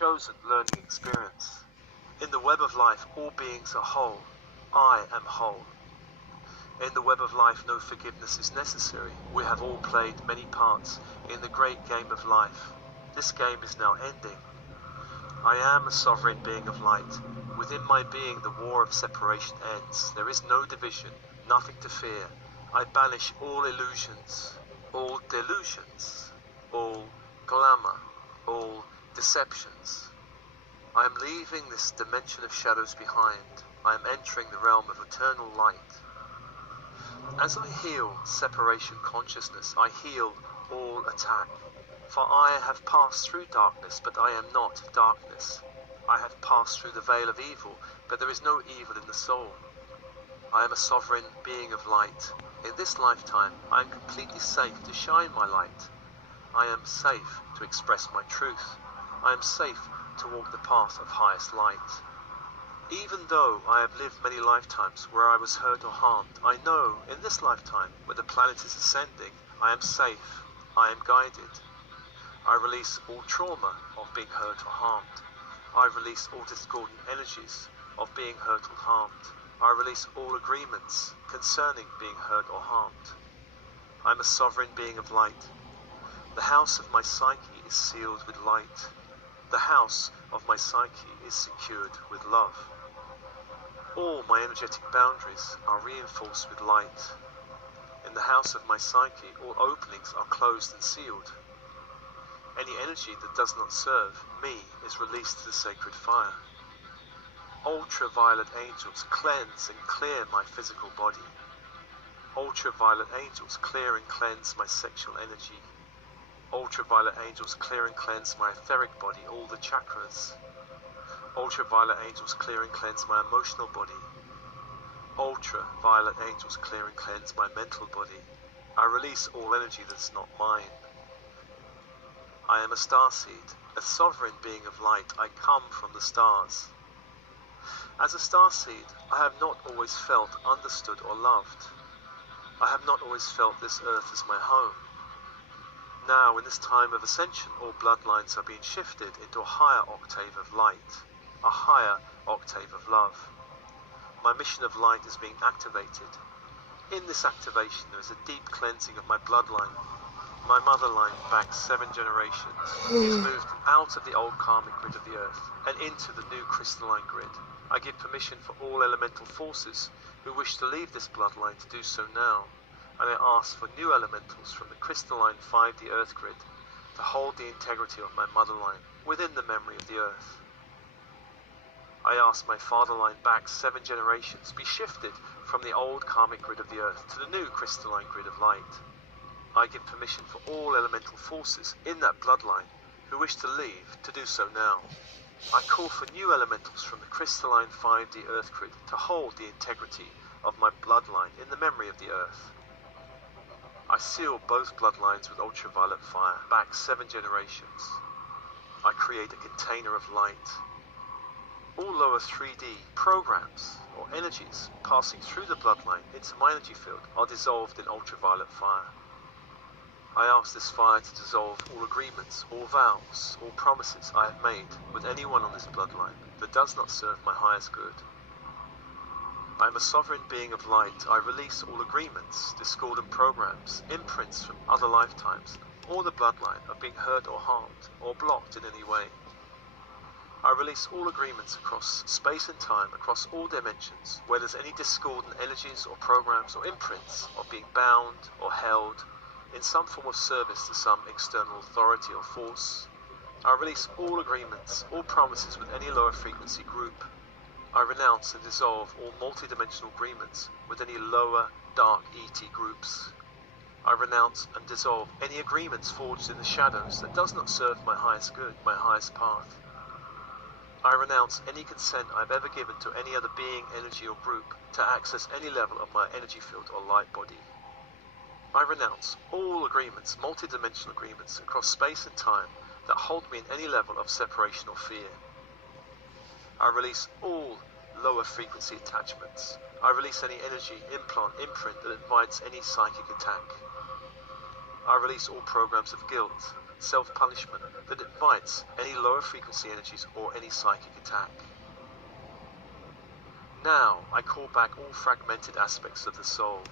chosen learning experience. In the web of life, all beings are whole. I am whole. In the web of life, no forgiveness is necessary. We have all played many parts in the great game of life. This game is now ending. I am a sovereign being of light. Within my being, the war of separation ends. There is no division, nothing to fear. I banish all illusions, all delusions, all glamour, all deceptions. I am leaving this dimension of shadows behind. I am entering the realm of eternal light. As I heal separation consciousness, I heal all attack. For I have passed through darkness, but I am not darkness. I have passed through the veil of evil, but there is no evil in the soul. I am a sovereign being of light. In this lifetime, I am completely safe to shine my light. I am safe to express my truth. I am safe to walk the path of highest light. Even though I have lived many lifetimes where I was hurt or harmed, I know in this lifetime, where the planet is ascending, I am safe. I am guided. I release all trauma of being hurt or harmed. I release all discordant energies of being hurt or harmed. I release all agreements concerning being hurt or harmed. I am a sovereign being of light. The house of my psyche is sealed with light. The house of my psyche is secured with love. All my energetic boundaries are reinforced with light. In the house of my psyche, all openings are closed and sealed. Any energy that does not serve me is released to the sacred fire. Ultraviolet angels cleanse and clear my physical body. Ultraviolet angels clear and cleanse my sexual energy. Ultraviolet angels clear and cleanse my etheric body, all the chakras. Ultraviolet angels clear and cleanse my emotional body. Ultraviolet angels clear and cleanse my mental body. I release all energy that's not mine. I am a starseed, a sovereign being of light. I come from the stars. As a starseed, I have not always felt understood or loved. I have not always felt this earth as my home. Now, in this time of ascension, all bloodlines are being shifted into a higher octave of light, a higher octave of love. My mission of light is being activated. In this activation, there is a deep cleansing of my bloodline. My mother line, back 7 generations, is moved out of the old karmic grid of the earth and into the new crystalline grid. I give permission for all elemental forces who wish to leave this bloodline to do so now, and I ask for new elementals from the crystalline 5D earth grid to hold the integrity of my mother line within the memory of the earth. I ask my father line back 7 generations be shifted from the old karmic grid of the earth to the new crystalline grid of light. I give permission for all elemental forces in that bloodline who wish to leave to do so now. I call for new elementals from the crystalline 5D earth grid to hold the integrity of my bloodline in the memory of the earth. I seal both bloodlines with ultraviolet fire, back 7 generations. I create a container of light. All lower 3D programs or energies passing through the bloodline into my energy field are dissolved in ultraviolet fire. I ask this fire to dissolve all agreements, all vows, all promises I have made with anyone on this bloodline that does not serve my highest good. I am a sovereign being of light. I release all agreements, discordant programs, imprints from other lifetimes, or the bloodline of being hurt or harmed, or blocked in any way. I release all agreements across space and time, across all dimensions, where there's any discordant energies or programs or imprints of being bound or held in some form of service to some external authority or force. I release all agreements, all promises with any lower frequency group. I renounce and dissolve all multidimensional agreements with any lower dark ET groups. I renounce and dissolve any agreements forged in the shadows that does not serve my highest good, my highest path. I renounce any consent I've ever given to any other being, energy or group to access any level of my energy field or light body. I renounce all agreements, multidimensional agreements across space and time that hold me in any level of separation or fear. I release all lower frequency attachments. I release any energy, implant, imprint that invites any psychic attack. I release all programs of guilt, self-punishment that invites any lower frequency energies or any psychic attack. Now, I call back all fragmented aspects of the soul.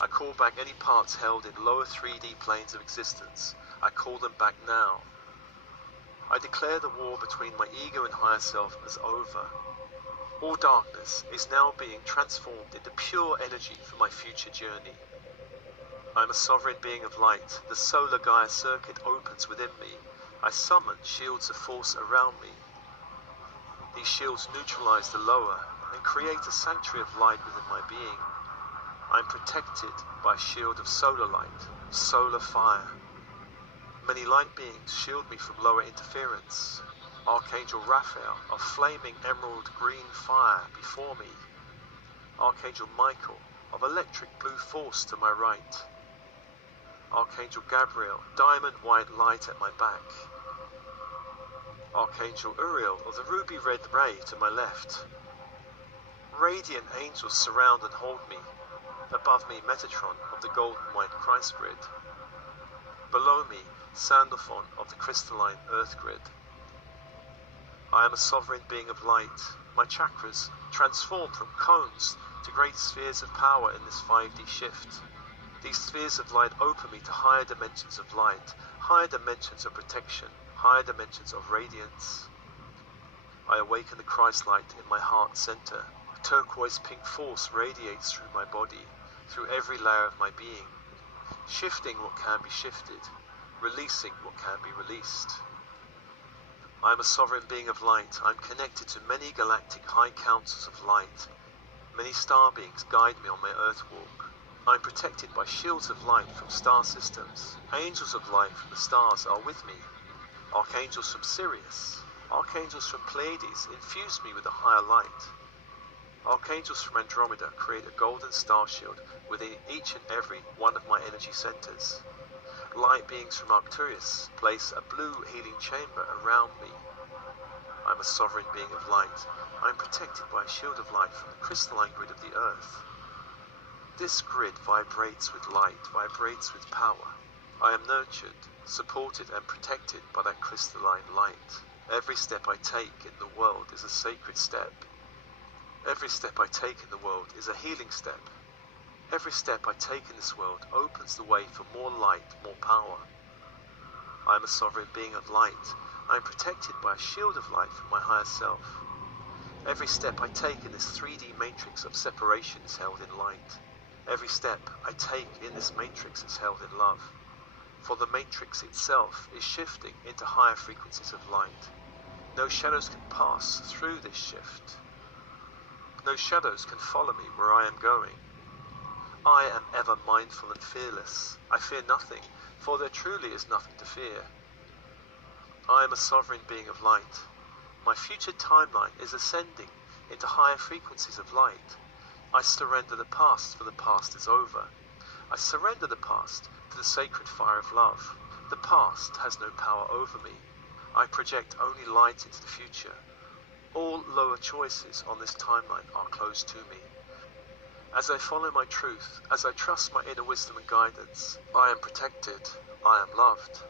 I call back any parts held in lower 3D planes of existence. I call them back now. I declare the war between my ego and higher self as over. All darkness is now being transformed into pure energy for my future journey. I am a sovereign being of light. The solar Gaia circuit opens within me. I summon shields of force around me. These shields neutralize the lower and create a sanctuary of light within my being. I am protected by a shield of solar light, solar fire. Many light beings shield me from lower interference. Archangel Raphael of flaming emerald green fire before me. Archangel Michael of electric blue force to my right. Archangel Gabriel, diamond white light at my back. Archangel Uriel of the ruby red ray to my left. Radiant angels surround and hold me. Above me, Metatron of the golden white Christ grid. Below me, Sandalphon of the crystalline earth grid. I am a sovereign being of light. My chakras transform from cones to great spheres of power in this 5D shift. These spheres of light open me to higher dimensions of light, higher dimensions of protection, higher dimensions of radiance. I awaken the Christ light in my heart center. Turquoise pink force radiates through my body, through every layer of my being, shifting what can be shifted, releasing what can be released. I am a sovereign being of light. I am connected to many galactic high councils of light. Many star beings guide me on my earth walk. I am protected by shields of light from star systems. Angels of light from the stars are with me. Archangels from Sirius, archangels from Pleiades infuse me with a higher light. Archangels from Andromeda create a golden star shield within each and every one of my energy centers. Light beings from Arcturus place a blue healing chamber around me. I am a sovereign being of light. I am protected by a shield of light from the crystalline grid of the earth. This grid vibrates with light, vibrates with power. I am nurtured, supported and protected by that crystalline light. Every step I take in the world is a sacred step. Every step I take in the world is a healing step. Every step I take in this world opens the way for more light, more power. I am a sovereign being of light. I am protected by a shield of light from my higher self. Every step I take in this 3D matrix of separation is held in light. Every step I take in this matrix is held in love. For the matrix itself is shifting into higher frequencies of light. No shadows can pass through this shift. No shadows can follow me where I am going. I am ever mindful and fearless. I fear nothing, for there truly is nothing to fear. I am a sovereign being of light. My future timeline is ascending into higher frequencies of light. I surrender the past, for the past is over. I surrender the past to the sacred fire of love. The past has no power over me. I project only light into the future. All lower choices on this timeline are closed to me. As I follow my truth, as I trust my inner wisdom and guidance, I am protected, I am loved.